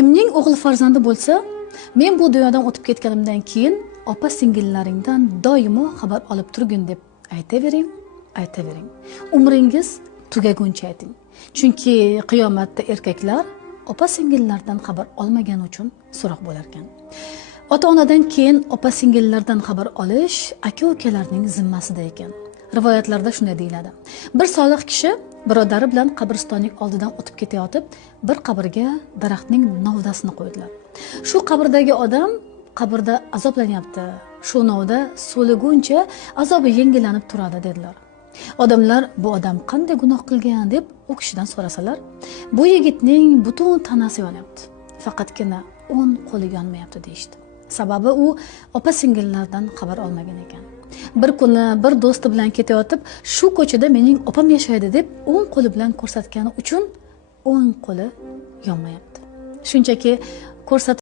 Kimning o'g'il farzandi bo'lsa, men bu dunyodan o'tib ketganimdan keyin opa singillaringdan doimo xabar olib turgin deb aytavering. Umringiz tugaguncha ayting. Chunki qiyomatda erkaklar opa singillardan xabar olmagani uchun so'roq bo'lar ekan. Ota-onadan keyin opa singillardan xabar olish aka-ukalarning zimmasida ekan. Rivoyatlarda shunday deyiladi. Bir solih kishi birodari bilan qabristonning oldidan o'tib ketayotib, bir qabrga daraxtning novdasini qo'ydilar. Shu qabrdagi odam qabrda azoblanyapti. Shu novda so'liguncha azobi yengillanib turadi dedilar. Odamlar bu odam qanday gunoh qilgan deb u kishidan so'rasalar, bu yigitning butun tanasi yonyapti. Faqatgina o'ng qo'li yonmayapti deyishdi. Sababi u opa singillardan xabar olmagan ekan. Bir kuni bir do'sti bilan ketayotib, shu ko'chada mening opam yashaydi deb o'ng qo'li bilan ko'rsatgani uchun o'ng qo'li yonmayapti. Shunchaki ko'rsatib